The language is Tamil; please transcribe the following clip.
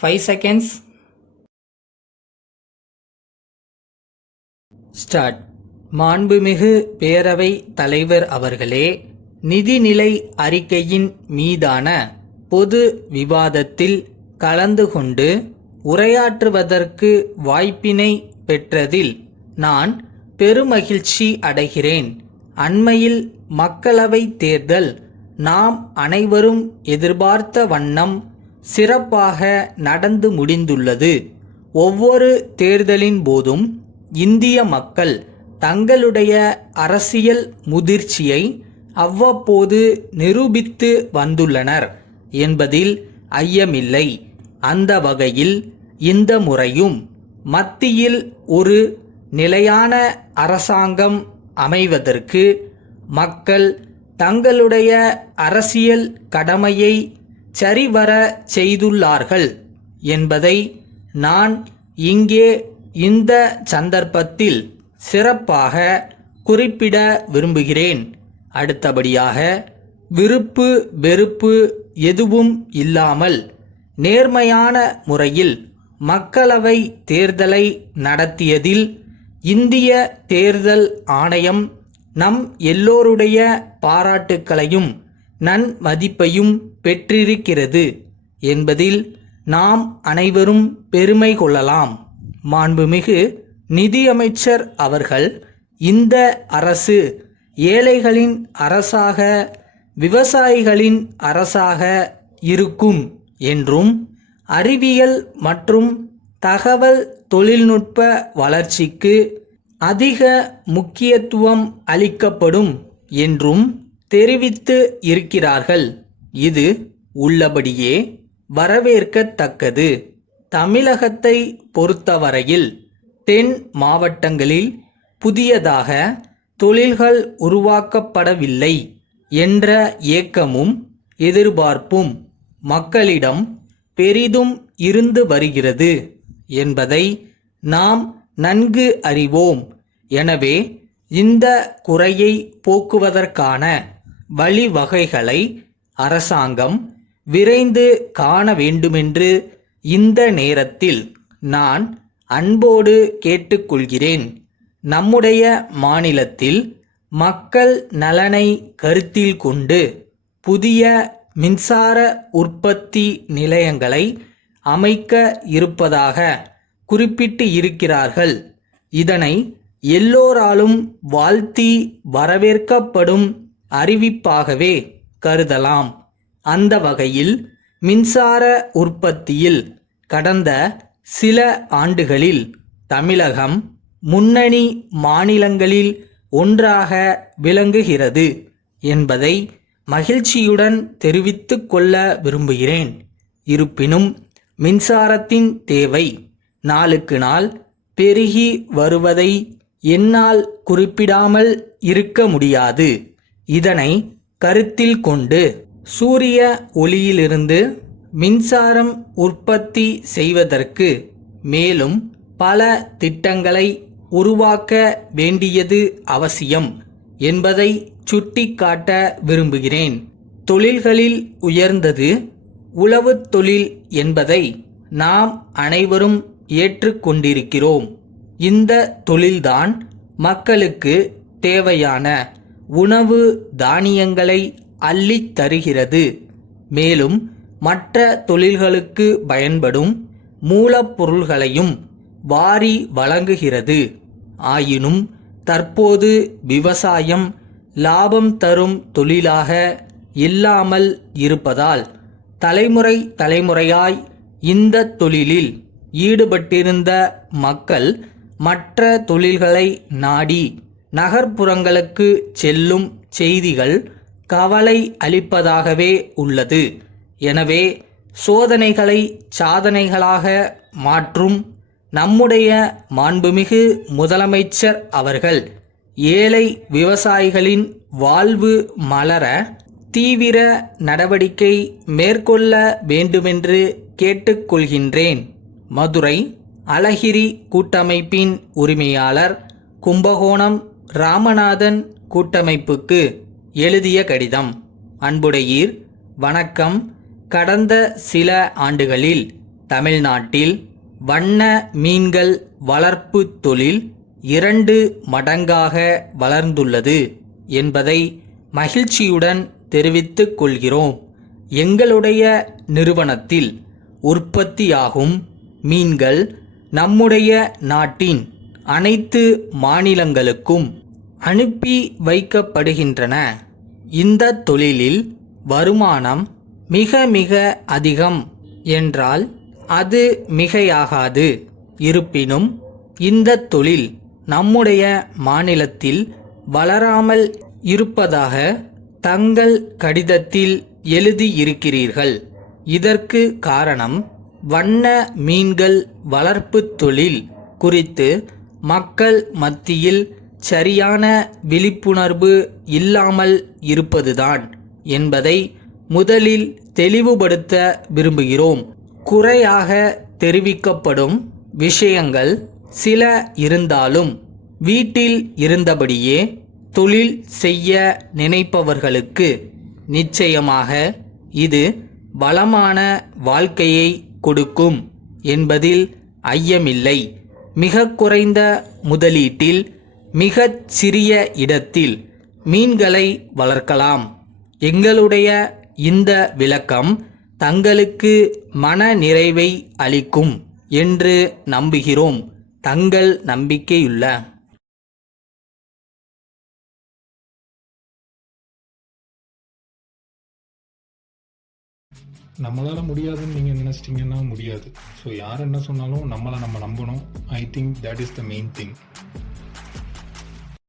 5 seconds. ஸ்டார்ட். மாண்புமிகு பேரவை தலைவர் அவர்களே, நிதிநிலை அறிக்கையின் மீதான பொது விவாதத்தில் கலந்து கொண்டு உரையாற்றுவதற்கு வாய்ப்பினை பெற்றதில் நான் பெருமகிழ்ச்சி அடைகிறேன். அண்மையில் மக்களவை தேர்தல் நாம் அனைவரும் எதிர்பார்த்த வண்ணம் சிறப்பாக நடந்து முடிந்துள்ளது. ஒவ்வொரு தேர்தலின் போதும் இந்திய மக்கள் தங்களுடைய அரசியல் முதிர்ச்சியை அவ்வப்போது நிரூபித்து வந்துள்ளனர் என்பதில் ஐயமில்லை. அந்த வகையில் இந்த முறையும் மத்தியில் ஒரு நிலையான அரசாங்கம் அமைவதற்கு மக்கள் தங்களுடைய அரசியல் கடமையை சரிவர செய்துள்ளார்கள் என்பதை நான் இங்கே இந்த சந்தர்ப்பத்தில் சிறப்பாக குறிப்பிட விரும்புகிறேன். அடுத்தபடியாக, விருப்பு வெறுப்பு எதுவும் இல்லாமல் நேர்மையான முறையில் மக்களவை தேர்தலை நடத்தியதில் இந்திய தேர்தல் ஆணையம் நம் எல்லோருடைய பாராட்டுக்களையும் நன்மதிப்பையும் பெற்றிருக்கிறது என்பதில் நாம் அனைவரும் பெருமை கொள்ளலாம். மாண்புமிகு நிதியமைச்சர் அவர்கள், இந்த அரசு ஏழைகளின் அரசாக, விவசாயிகளின் அரசாக இருக்கும் என்றும், அறிவியல் மற்றும் தகவல் தொழில்நுட்ப வளர்ச்சிக்கு அதிக முக்கியத்துவம் அளிக்கப்படும் என்றும் தெரிவித்து இருக்கிறார்கள். இது உள்ளபடியே வரவேற்கத்தக்கது. தமிழகத்தை பொறுத்தவரையில் தென் மாவட்டங்களில் புதியதாக தொழில்கள் உருவாக்கப்படவில்லை என்ற ஏக்கமும் எதிர்பார்ப்பும் மக்களிடம் பெரிதும் இருந்து வருகிறது என்பதை நாம் நன்கு அறிவோம். எனவே இந்த குறையை போக்குவதற்கான வழிவகைகளை அரசாங்கம் விரைந்து காண வேண்டுமென்று இந்த நேரத்தில் நான் அன்போடு கேட்டுக்கொள்கிறேன். நம்முடைய மாநிலத்தில் மக்கள் நலனை கருத்தில் கொண்டு புதிய மின்சார உற்பத்தி நிலையங்களை அமைக்க இருப்பதாக குறிப்பிட்டு இருக்கிறார்கள். இதனை எல்லோராலும் வாழ்த்தி வரவேற்கப்படும் அறிவிப்பாகவே கருதலாம். அந்த வகையில் மின்சார உற்பத்தியில் கடந்த சில ஆண்டுகளில் தமிழகம் முன்னணி மாநிலங்களில் ஒன்றாக விளங்குகிறது என்பதை மகிழ்ச்சியுடன் தெரிவித்துக் கொள்ள விரும்புகிறேன். இருப்பினும் மின்சாரத்தின் தேவை நாளுக்கு நாள் பெருகி வருவதை என்னால் குறிப்பிடாமல் இருக்க முடியாது. இதனை கருத்தில் கொண்டு சூரிய ஒளியிலிருந்து மின்சாரம் உற்பத்தி செய்வதற்கு மேலும் பல திட்டங்களை உருவாக்க வேண்டியது அவசியம் என்பதை சுட்டிக்காட்ட விரும்புகிறேன். தொழில்களில் உயர்ந்தது உழவுத் தொழில் என்பதை நாம் அனைவரும் ஏற்றுக்கொண்டிருக்கிறோம். இந்த தொழில்தான் மக்களுக்கு தேவையான உணவு தானியங்களை அள்ளித் தருகிறது. மேலும் மற்ற தொழில்களுக்கு பயன்படும் மூலப்பொருள்களையும் வாரி வழங்குகிறது. ஆயினும் தற்போது விவசாயம் லாபம் தரும் தொழிலாக இல்லாமல் இருப்பதால் தலைமுறை தலைமுறையாய் இந்த தொழிலில் ஈடுபட்டிருந்த மக்கள் மற்ற தொழில்களை நாடி நகர்ப்புறங்களுக்கு செல்லும் செய்திகள் கவலை அளிப்பதாகவே உள்ளது. எனவே சோதனைகளை சாதனைகளாக மாற்றும் நம்முடைய மாண்புமிகு முதலமைச்சர் அவர்கள் ஏழை விவசாயிகளின் வாழ்வு மலர தீவிர நடவடிக்கை மேற்கொள்ள வேண்டுமென்று கேட்டுக்கொள்கின்றேன். மதுரை அழகிரி கூட்டமைப்பின் உரிமையாளர், கும்பகோணம் ராமநாதன் கூட்டமைப்புக்கு எழுதிய கடிதம். அன்புடையீர், வணக்கம். கடந்த சில ஆண்டுகளில் தமிழ்நாட்டில் வண்ண மீன்கள் வளர்ப்பு தொழில் 2 மடங்காக வளர்ந்துள்ளது என்பதை மகிழ்ச்சியுடன் தெரிவித்துக் கொள்கிறோம். எங்களுடைய நிறுவனத்தில் உற்பத்தியாகும் மீன்கள் நம்முடைய நாட்டின் அனைத்து மாநிலங்களுக்கும் அனுப்பி வைக்கப்படுகின்றன. இந்த தொழிலில் வருமானம் மிக மிக அதிகம் என்றால் அது மிகையாகாது. இருப்பினும் இந்த தொழில் நம்முடைய மாநிலத்தில் வளராமல் இருப்பதாக தங்கள் கடிதத்தில் எழுதியிருக்கிறீர்கள். இதற்கு காரணம் வண்ண மீன்கள் வளர்ப்பு தொழில் குறித்து மக்கள் மத்தியில் சரியான விழிப்புணர்வு இல்லாமல் இருப்பதுதான் என்பதை முதலில் தெளிவுபடுத்த விரும்புகிறோம். குறையாக தெரிவிக்கப்படும் விஷயங்கள் சில இருந்தாலும் வீட்டில் இருந்தபடியே தொழில் செய்ய நினைப்பவர்களுக்கு நிச்சயமாக இது வளமான வாழ்க்கையை கொடுக்கும் என்பதில் ஐயமில்லை. மிக குறைந்த முதலீட்டில் மிகச் சிறிய இடத்தில் மீன்களை வளர்க்கலாம். எங்களுடைய இந்த விளக்கம் தங்களுக்கு மன நிறைவை அளிக்கும் என்று நம்புகிறோம். தங்கள் நம்பிக்கையுள்ள நம்மளால் முடியாதுன்னு நீங்கள் நினச்சிட்டிங்கன்னா முடியாது. ஸோ யார் என்ன சொன்னாலும் நம்ம நம்பணும். I think that is the main thing.